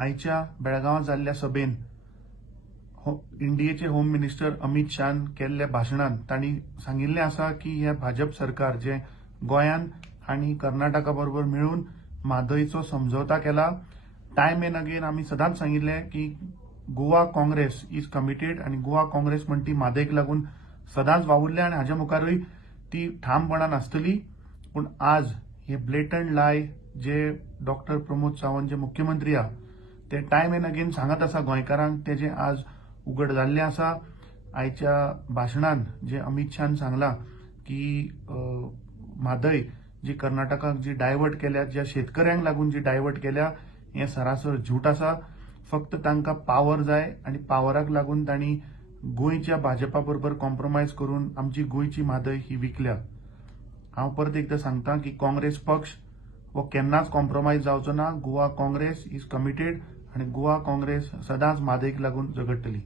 आयच्या बेळगांवां जाल्ल्या सभेन इंडियेचे home minister Amit शाहान केल्ल्या भाशणान तांणी सांगिल्लें आसा की हे भाजप सरकार जे गोंयान आनी कर्नाटका बरोबर मेळून म्हादयचो समझोता केला. टायम एन अगेन आमी सदांच सांगिल्लें की गोवा काँग्रेस इज कमिटेड आनी गोवा काँग्रेस म्हणटी म्हादयक लागून सदांच वावुरले आनी हाज्या मुखारूय ती ठामपणान आसतली. पूण आज हे ब्लेटंट लाय जे डॉक्टर प्रमोद सावंत जे मुख्यमंत्री आहा ते टायम एन अगेन सांगत आसा गोंयकारांक तेजे आज उघड जाल्लें आसा. आयच्या भाशणान जे अमित शाहान सांगला की म्हादय जी कर्नाटकाक जी डायवर्ट केल्या, ज्या शेतकऱ्यांक लागून जी डायवर्ट केल्या, हे सरासर झूट आसा. फक्त तांकां पावर जाय आनी पावराक लागून तांणी गोंयच्या भाजपा बरोबर कॉम्प्रोमायज करून आमची गोंयची म्हादय ही विकल्या. हांव परत एकदां सांगता की काँग्रेस पक्ष हो केन्नाच कॉम्प्रोमायज जावचो ना. गोवा काँग्रेस इज कमिटेड आनी गोवा काँग्रेस सदांच म्हादयक लागून झगडटली.